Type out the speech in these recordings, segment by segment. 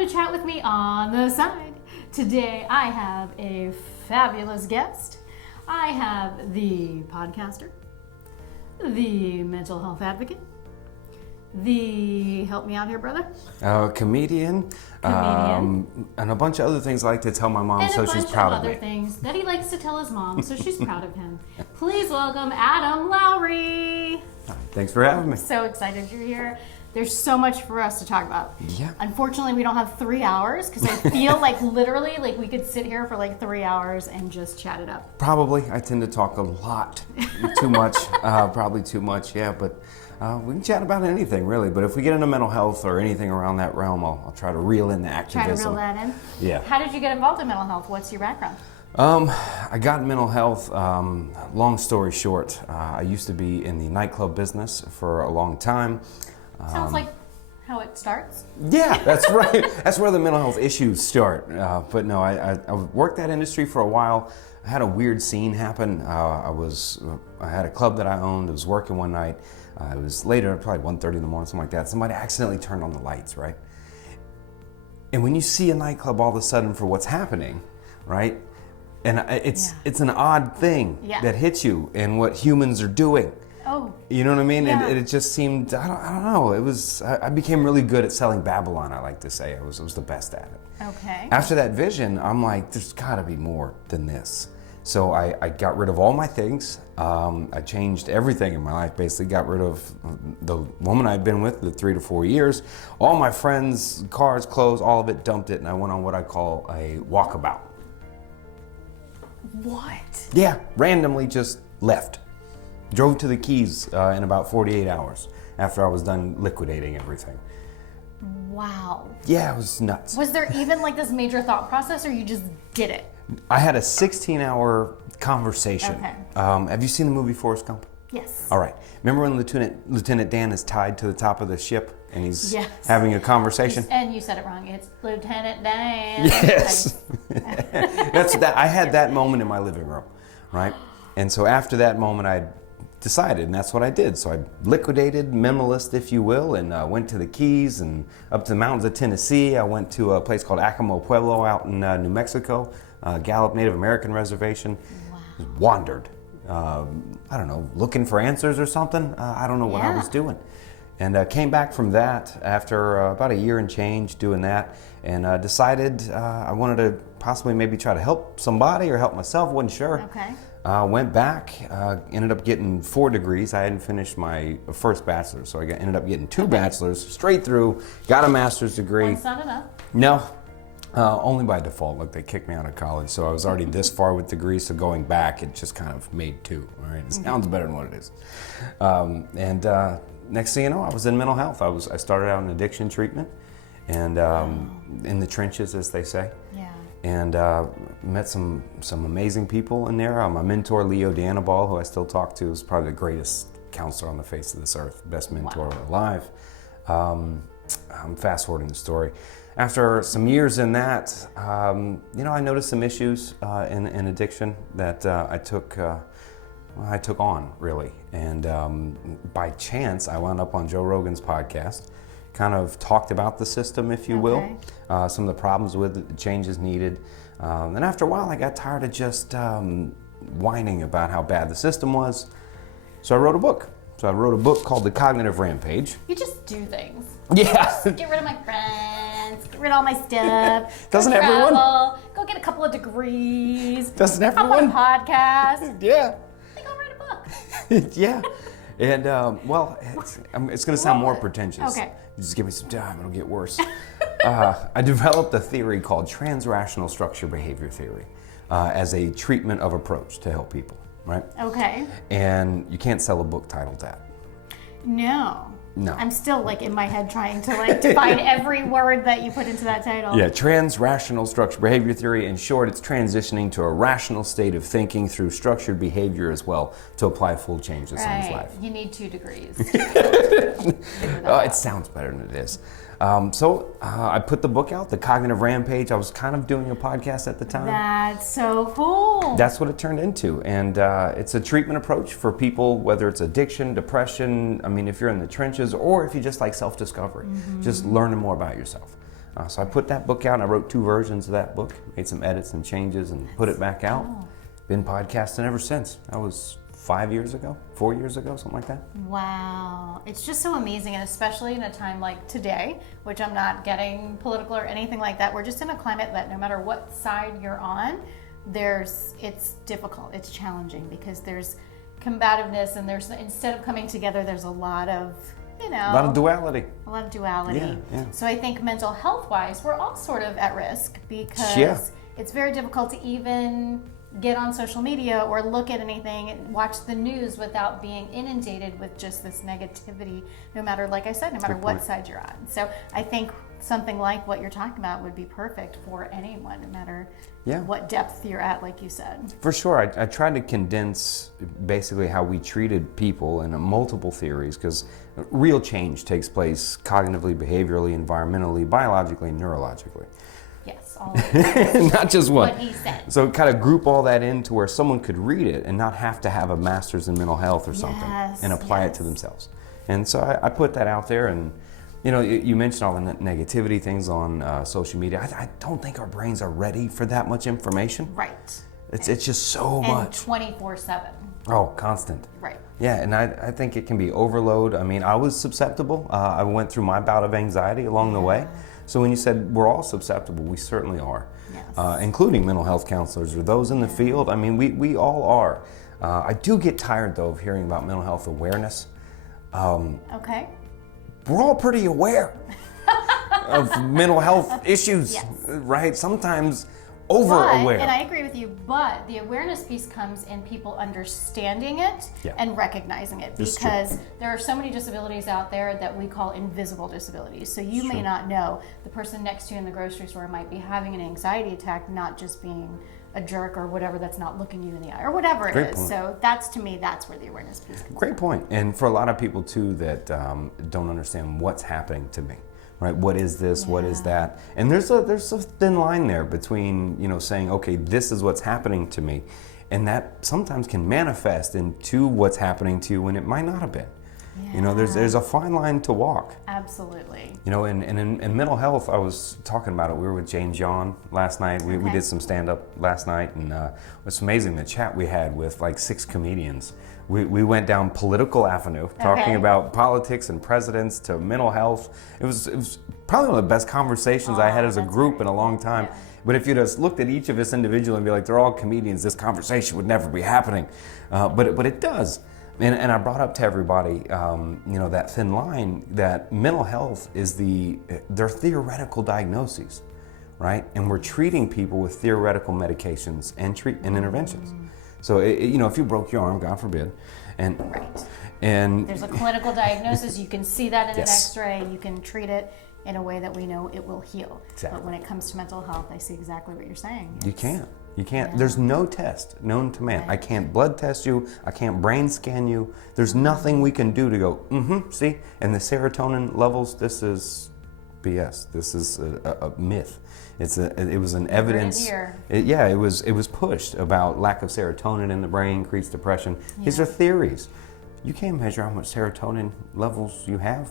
to Chat With Me on the Side. Today I have a fabulous guest. I have the podcaster, the mental health advocate, the, help me out here, brother. Comedian. And a bunch of other things I like to tell my mom, so she's proud of me. And a bunch of other things that he likes to tell his mom, so she's proud of him. Please welcome Adam Lowry. Thanks for having me. So excited you're here. There's so much for us to talk about. Yeah. Unfortunately, we don't have 3 hours because I feel like literally like we could sit here for like 3 hours and just chat it up. Probably. I tend to talk a lot. Too much. Probably too much, yeah. But we can chat about anything, really. But if we get into mental health or anything around that realm, I'll try to reel in the activism. Try to reel that in? Yeah. How did you get involved in mental health? What's your background? I got mental health, long story short. I used to be in the nightclub business for a long time. Sounds like how it starts. Yeah, that's right. That's where the mental health issues start. But no, I worked that industry for a while. I had a weird scene happen. I had a club that I owned. I was working one night. It was later, probably 1:30 in the morning, something like that. Somebody accidentally turned on the lights, right? And when you see a nightclub all of a sudden for what's happening, right? And it's an odd thing that hits you and what humans are doing. Oh. You know what I mean? Yeah. And it just seemed, I don't know, it was, I became really good at selling Babylon, I like to say. I was the best at it. Okay. After that vision, I'm like, there's gotta be more than this. So I got rid of all my things. I changed everything in my life, basically got rid of the woman I'd been with the 3 to 4 years, all my friends, cars, clothes, all of it, dumped it, and I went on what I call a walkabout. What? Yeah, randomly just left. Drove to the Keys in about 48 hours after I was done liquidating everything. Wow. Yeah, it was nuts. Was there even like this major thought process or you just did it? I had a 16-hour conversation. Okay. Have you seen the movie Forrest Gump? Yes. All right. Remember when Lieutenant Dan is tied to the top of the ship and he's having a conversation? And you said it wrong. It's Lieutenant Dan. Yes. I had that moment in my living room, right? And so after that moment, I decided, and that's what I did. So I liquidated, minimalist, if you will, and went to the Keys and up to the mountains of Tennessee. I went to a place called Acoma Pueblo out in New Mexico, Gallup Native American Reservation. Wow. Wandered. I don't know, looking for answers or something. I don't know what I was doing. And came back from that after about a year and change doing that, and decided I wanted to possibly maybe try to help somebody or help myself, wasn't sure. Okay. Went back, ended up getting 4 degrees. I hadn't finished my first bachelor's, so I ended up getting 2 bachelors straight through, got a master's degree. That's not enough. No, only by default. Look, they kicked me out of college, so I was already this far with degrees, so going back, it just kind of made 2, all right? It sounds better than what it is. Next thing you know, I was in mental health. I started out in addiction treatment, and in the trenches, as they say. Yeah. And met some amazing people in there. My mentor, Leo Danabal, who I still talk to, is probably the greatest counselor on the face of this earth, best mentor alive. I'm fast forwarding the story. After some years in that, I noticed some issues in addiction that I took on, really. And by chance, I wound up on Joe Rogan's podcast. Kind of talked about the system, if you will, some of the problems with it, the changes needed. And after a while, I got tired of just whining about how bad the system was. So I wrote a book. So I wrote a book called The Cognitive Rampage. You just do things. Yeah. Just get rid of my friends, get rid of all my stuff. Doesn't go everyone? Travel, go get a couple of degrees. Doesn't everyone? Hop on a podcast. Yeah. Go write a book. Yeah. And, it's going to sound more pretentious. Okay. Just give me some time, it'll get worse. I developed a theory called transrational structure behavior theory as a treatment of approach to help people, right? Okay. And you can't sell a book titled that. No. No. I'm still like in my head trying to like define every word that you put into that title. Yeah, transrational structure behavior theory. In short, it's transitioning to a rational state of thinking through structured behavior as well to apply full change to someone's life. You need 2 degrees. It sounds better than it is. So I put the book out, The Cognitive Rampage. I was kind of doing a podcast at the time. That's so cool. That's what it turned into. And it's a treatment approach for people, whether it's addiction, depression, I mean, if you're in the trenches, or if you just like self-discovery, just learning more about yourself. So I put that book out, and I wrote 2 versions of that book, made some edits and changes, and put it back out. Cool. Been podcasting ever since. That was 4 years ago, something like that. Wow. It's just so amazing, and especially in a time like today, which I'm not getting political or anything like that. We're just in a climate that no matter what side you're on, it's difficult, it's challenging, because there's combativeness, and instead of coming together, there's a lot of, a lot of duality. Yeah. So I think mental health wise, we're all sort of at risk, because it's very difficult to even get on social media or look at anything, watch the news without being inundated with just this negativity, no matter, like I said, no matter what side you're on. So I think something like what you're talking about would be perfect for anyone, no matter what depth you're at, like you said. For sure. I tried to condense basically how we treated people in multiple theories, because real change takes place cognitively, behaviorally, environmentally, biologically, neurologically. Yes, all of it. Not just one. What he said. So kind of group all that into where someone could read it and not have to have a master's in mental health or something and apply it to themselves. And so I put that out there, and you mentioned all the negativity things on social media. I don't think our brains are ready for that much information. Right. It's just so much. 24/7. Oh, constant. Right. Yeah, and I think it can be overload. I mean, I was susceptible. I went through my bout of anxiety along the way. So when you said we're all susceptible, we certainly are, including mental health counselors or those in the field. I mean, we all are. I do get tired, though, of hearing about mental health awareness. Okay. We're all pretty aware of mental health issues, right? Sometimes over-aware. And I agree with you, but the awareness piece comes in people understanding it and recognizing it, because there are so many disabilities out there that we call invisible disabilities. So you may not know the person next to you in the grocery store might be having an anxiety attack, not just being a jerk or whatever that's not looking you in the eye or whatever it is. So to me, that's where the awareness piece comes Great point. And for a lot of people too that don't understand what's happening to me. Right? What is this? What is that? And there's a thin line there between, saying, okay, this is what's happening to me. And that sometimes can manifest into what's happening to you when it might not have been. Yeah. There's a fine line to walk. Absolutely. And in mental health, I was talking about it. We were with Jane John last night. We did some stand-up last night, and it's amazing the chat we had with like 6 comedians. We went down political avenue, talking about politics and presidents to mental health. It was probably one of the best conversations I had as a group in a long time. Yeah. But if you just looked at each of us individually and be like, they're all comedians, this conversation would never be happening. But it does. And I brought up to everybody, that thin line, that mental health is they're theoretical diagnoses, right? And we're treating people with theoretical medications and interventions. So, if you broke your arm, God forbid, and there's a clinical diagnosis, you can see that in an X-ray, you can treat it in a way that we know it will heal. Exactly. But when it comes to mental health, I see exactly what you're saying. You can't. There's no test known to man. I can't blood test you. I can't brain scan you. There's nothing we can do to go, see? And the serotonin levels, this is BS. This is a myth. It was an evidence. It was pushed about lack of serotonin in the brain, increased depression. Yeah. These are theories. You can't measure how much serotonin levels you have,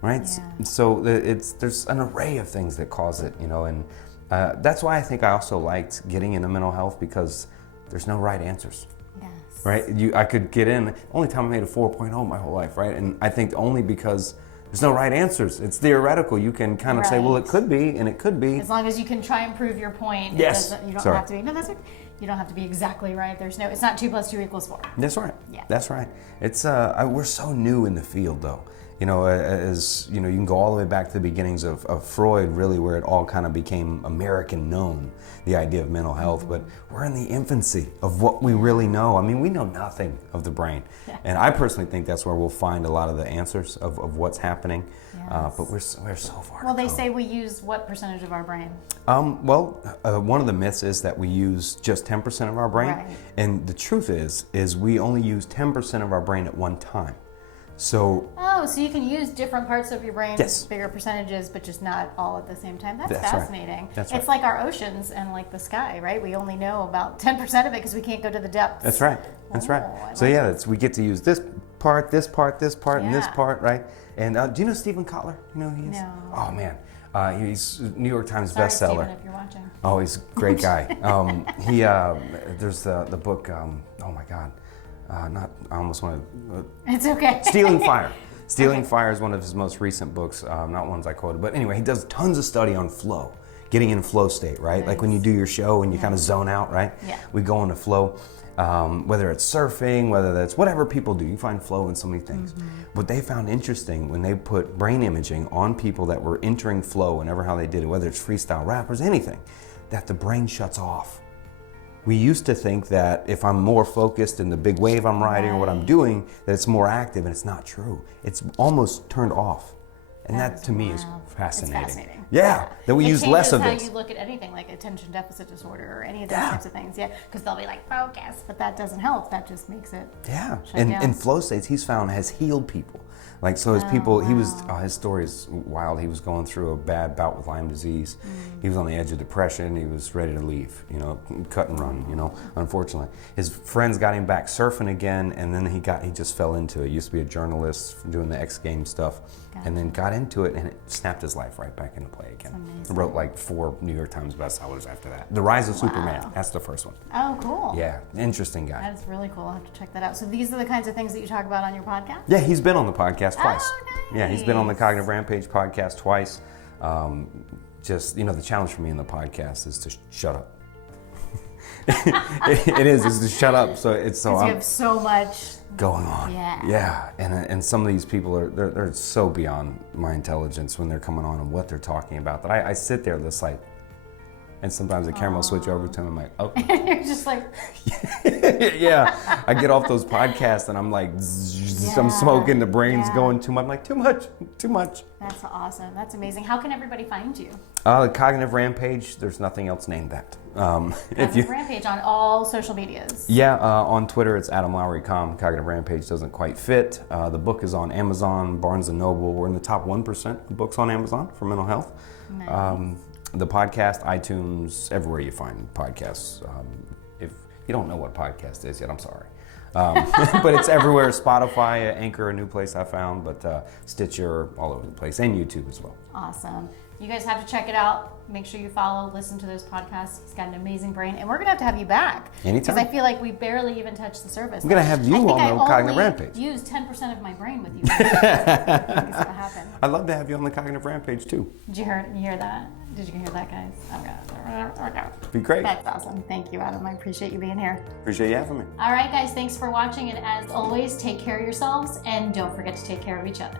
right? Yeah. So there's an array of things that cause it, and that's why I think I also liked getting into mental health, because there's no right answers. Yes. Right? I could get in. The only time I made a 4.0 my whole life, right? And I think only because there's no right answers. It's theoretical. You can kind of say, well, it could be, and it could be. As long as you can try and prove your point. Yes. You don't have to be. No, that's right. You don't have to be exactly right. It's not 2 + 2 = 4. That's right. Yeah. That's right. It's we're so new in the field, though. You can go all the way back to the beginnings of Freud, really, where it all kind of became American known, the idea of mental health. But we're in the infancy of what we really know. I mean, we know nothing of the brain. Yeah. And I personally think that's where we'll find a lot of the answers of what's happening. Yes. But we're so far. Well, they say we use what percentage of our brain? One of the myths is that we use just 10% of our brain. Right. And the truth is we only use 10% of our brain at one time. So you can use different parts of your brain, bigger percentages, but just not all at the same time. That's fascinating. Right. That's it's like our oceans and like the sky, right? We only know about 10% of it because we can't go to the depths. That's right. That's right. So we get to use this part, and this part, right? And do you know Stephen Kotler? You know who he is? No. Oh man, He's a New York Times Sorry, bestseller. Stephen, if you're watching. Oh, he's a great guy. There's the book. Oh my God, I almost want to. It's okay. Stealing Fire. Stealing Fire is one of his most recent books. Not ones I quoted, but anyway, he does tons of study on flow, getting in flow state, right? Nice. Like when you do your show and you kind of zone out, right? Yeah. We go into flow. Whether it's surfing, whether that's whatever people do, you find flow in so many things. What they found interesting when they put brain imaging on people that were entering flow, whenever how they did it, whether it's freestyle rappers, anything, that the brain shuts off. We used to think that if I'm more focused in the big wave I'm riding or what I'm doing, that it's more active, and it's not true. It's almost turned off. And that to me is fascinating. It's fascinating. Yeah, that we use less of this. It this. changes how you look at anything like attention deficit disorder or any of those types of things. Yeah, because they'll be like, focus, but that doesn't help. That just makes it shut down. And flow states he's found has healed people. Like, so his people, he was, his story is wild. He was going through a bad bout with Lyme disease. He was on the edge of depression. He was ready to leave, cut and run, unfortunately. His friends got him back surfing again, and then he just fell into it. He used to be a journalist doing the X Games stuff, and then got into it, and it snapped his life right back into play again. He wrote like 4 New York Times bestsellers after that. The Rise of Superman, that's the first one. Oh, cool. Yeah, interesting guy. That's really cool. I'll have to check that out. So these are the kinds of things that you talk about on your podcast? Yeah, he's been on the podcast twice. Oh, nice. Yeah, he's been on the Cognitive Rampage podcast twice. The challenge for me in the podcast is to shut up. it is to shut up. So it's so you have so much going on. Yeah. And some of these people they're so beyond my intelligence when they're coming on and what they're talking about that I sit there just like, and sometimes the camera will switch over to them. I'm like, oh. You're just like. Yeah. I get off those podcasts and I'm like, I'm smoking, the brain's going too much. I'm like, too much. That's awesome. That's amazing. How can everybody find you? The Cognitive Rampage, there's nothing else named that. Cognitive Rampage on all social medias. Yeah, on Twitter it's Adam Lowrey.com. Cognitive Rampage doesn't quite fit. The book is on Amazon, Barnes & Noble. We're in the top 1% of books on Amazon for mental health. Nice. The podcast, iTunes, everywhere you find podcasts. If you don't know what podcast is yet, I'm sorry. But it's everywhere. Spotify, Anchor, a new place I found, but Stitcher, all over the place, and YouTube as well. Awesome. You guys have to check it out. Make sure you follow, listen to those podcasts. He's got an amazing brain, and we're going to have you back. Anytime. Because I feel like we barely even touched the surface. I'm going to have you on the Cognitive Rampage. I used 10% of my brain with you. It's going to happen. I'd love to have you on the Cognitive Rampage, too. Did you hear that? Did you hear that, guys? Okay. Be great. That's awesome. Thank you, Adam. I appreciate you being here. Appreciate you having me. All right, guys. Thanks for watching. And as always, take care of yourselves and don't forget to take care of each other.